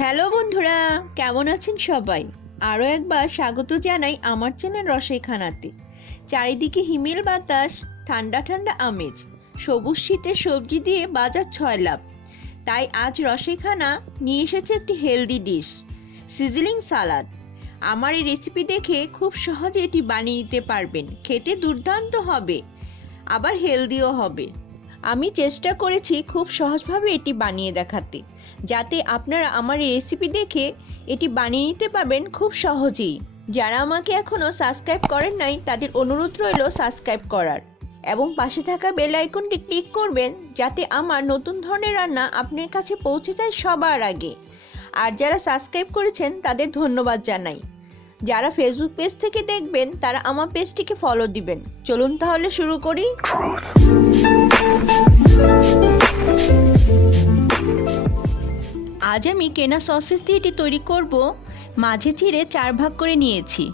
Hello বন্ধুরা, কেমন আছেন সবাই? আরও একবার স্বাগত জানাই আমার চ্যানেল রসইখানাতে। চারিদিকে হিমেল বাতাস, ঠান্ডা ঠান্ডা আমেজ, সবুজ শীতের সবজি দিয়ে বাজার 6 লাভ। তাই আজ রসইখানা নিয়ে এসেছে একটি হেলদি ডিশ, সিজলিং সালাদ। আমার এই রেসিপি দেখে খুব সহজে এটি বানিয়ে নিতে পারবেন। খেতে দুর্দান্ত হবে, আবার হেলদিও হবে। আমি চেষ্টা করেছি খুব সহজভাবে এটি বানিয়ে দেখাতে, যাতে আপনারা আমার এই রেসিপি দেখে এটি বানিয়ে নিতে পারবেন খুব সহজেই। যারা আমাকে এখনও সাবস্ক্রাইব করেন নাই তাদের অনুরোধ রইল সাবস্ক্রাইব করার এবং পাশে থাকা বেল আইকনটি ক্লিক করবেন, যাতে আমার নতুন ধরনের রান্না আপনার কাছে পৌঁছে যায় সবার আগে। আর যারা সাবস্ক্রাইব করেছেন তাদের ধন্যবাদ জানাই। যারা ফেসবুক পেজ থেকে দেখবেন তারা আমার পেজটিকে ফলো দিবেন। চলুন তাহলে শুরু করি। আজ আমি কেনা সসেস দিয়ে এটি তৈরি করব। মাঝে চিড়ে 4 ভাগ করে নিয়েছি,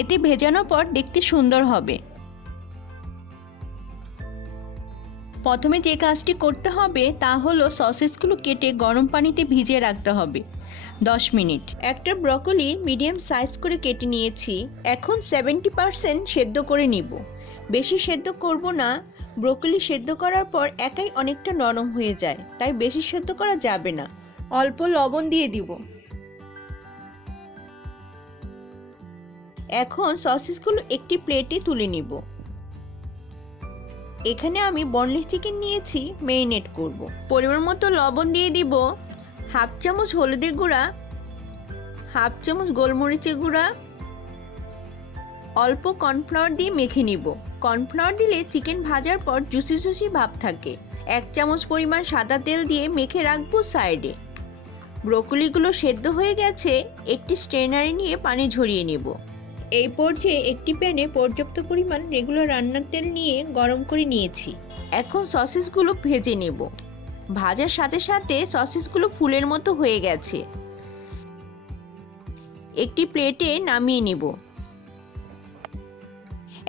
এতে ভেজানোর পর দেখতে সুন্দর হবে। প্রথমে যে কাজটি করতে হবে তা হলো সসেসগুলো কেটে গরম পানিতে ভিজিয়ে রাখতে হবে 10 মিনিট। একটা ব্রকলি মিডিয়াম সাইজ করে কেটে নিয়েছি। এখন 70% সেদ্ধ করে নিব, বেশি সেদ্ধ করব না। ব্রকলি সেদ্ধ করার পর একাই অনেকটা নরম হয়ে যায়, তাই বেশি সেদ্ধ করা যাবে না। অল্প লবণ দিয়ে দিব। এখন সসেসগুলো একটি প্লেটে তুলে নিব। এখানে আমি বোনলেস চিকেন নিয়েছি, মেরিনেট করব। পরিমাণ মতো লবণ দিয়ে দিব, হাফ চামচ হলুদের গুঁড়া, হাফ চামচ গোলমরিচের গুঁড়া, অল্প কর্নফ্লাওয়ার দিয়ে মেখে নিব। কর্নফ্লাওয়ার দিলে চিকেন ভাজার পর জুসি জুসি ভাব থাকে। 1 চামচ পরিমাণ সাদা তেল দিয়ে মেখে রাখবো সাইডে। ব্রোকলিগুলো সেদ্ধ হয়ে গেছে, একটি স্ট্রেনারে নিয়ে পানি ঝরিয়ে নেব। এই পর্যায়ে একটি প্যানে পর্যাপ্ত পরিমাণ রেগুলার রান্নার তেল নিয়ে গরম করে নিয়েছি। এখন সসেসগুলো ভেজে নেব। ভাজার সাথে সাথে সসেসগুলো ফুলের মতো হয়ে গেছে। একটি প্লেটে নামিয়ে নেব।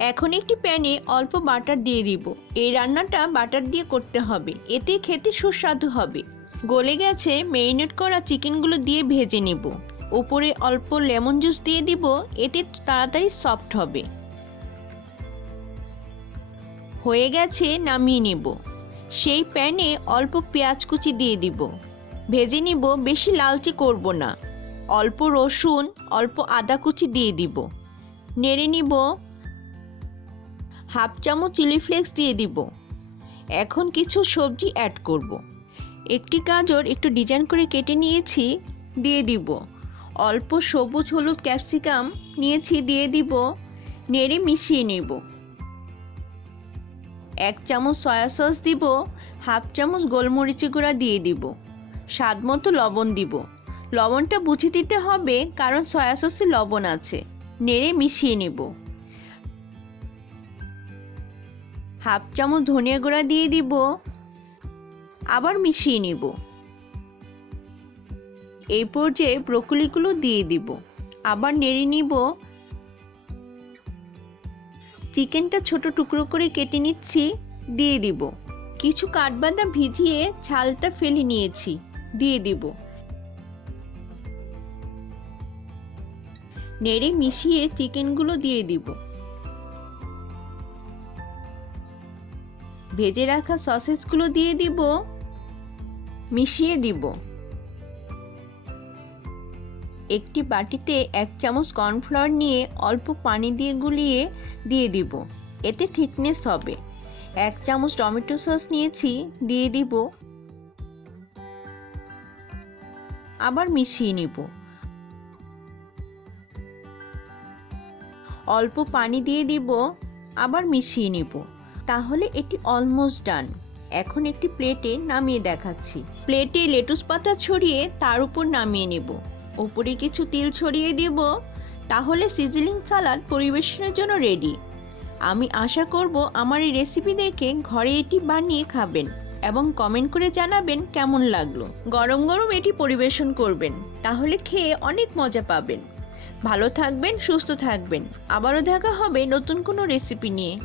এখন একটি প্যানে অল্প বাটার দিয়ে দিব। এই রান্নাটা বাটার দিয়ে করতে হবে, এতে খেতে সুস্বাদু হবে। গলে গেছে, ম্যারিনেট করা চিকেনগুলো দিয়ে ভেজে নেব। উপরে অল্প লেমন জুস দিয়ে দিব, এতে তাড়াতাড়ি সফট হবে। হয়ে গেছে, নামিয়ে নেব। সেই প্যানে অল্প পেঁয়াজ কুচি দিয়ে দিব, ভেজে নিব। বেশি লালচে করব না। অল্প রসুন, অল্প আদা কুচি দিয়ে দিব, নেড়ে নিব। হাফ চামচ চিলি ফ্লেক্স দিয়ে দিব। এখন কিছু সবজি অ্যাড করব। একটি গাজর একটু ডিজাইন করে কেটে নিয়েছি, দিয়ে দিব। অল্প সবুজ হলুদ ক্যাপসিকাম নিয়েছি, দিয়ে দিব। নেড়ে মিশিয়ে নেব। 1 চামচ সয়া সস দিব, হাফ চামচ গোলমরিচের গুঁড়া দিয়ে দিব। স্বাদ মতো লবণ দিব। লবণটা বুঝে দিতে হবে, কারণ সয়া সসে লবণ আছে। নেড়ে মিশিয়ে নেব। হাফ চামচ ধনিয়া গুঁড়া দিয়ে দিব, আবার মিশিয়ে নিব। এই পর্যায়ে ব্রোকলিগুলো দিয়ে দিব, আবার নেড়ে নিব। চিকেনটা ছোট টুকরো করে কেটে নিচ্ছি, দিয়ে দিব। কিছু কাঠবাদাম ভিজিয়ে ছালটা ফেলে নিয়েছি, দিয়ে দিব। নেড়ে মিশিয়ে চিকেনগুলো দিয়ে দিব। ভেজে রাখা সসেসগুলো দিয়ে দিব, মিশিয়ে দিব। একটি বাটিতে 1 চামচ কর্নফ্লাওয়ার নিয়ে অল্প পানি দিয়ে গুলিয়ে দিয়ে দিব, এতে থিকনেস হবে। 1 চামচ টমেটো সস নিয়েছি, দিয়ে দিব। আবার মিশিয়ে নিব। অল্প পানি দিয়ে দিব, আবার মিশিয়ে নিব। তাহলে এটি অলমোস্ট ডান। এখন একটি প্লেটে নামিয়ে দেখাচ্ছি। প্লেটে লেটুস পাতা ছড়িয়ে তার উপর নামিয়ে নেব। উপরে কিছু তিল ছড়িয়ে দেব। তাহলে সিজলিং সালাদ পরিবেশনের জন্য রেডি। আমি আশা করব আমার এই রেসিপি দেখে ঘরে এটি বানিয়ে খাবেন এবং কমেন্ট করে জানাবেন কেমন লাগলো। গরম গরম এটি পরিবেশন করবেন, তাহলে খেয়ে অনেক মজা পাবেন। ভালো থাকবেন, সুস্থ থাকবেন। আবারও দেখা হবে নতুন কোনো রেসিপি নিয়ে।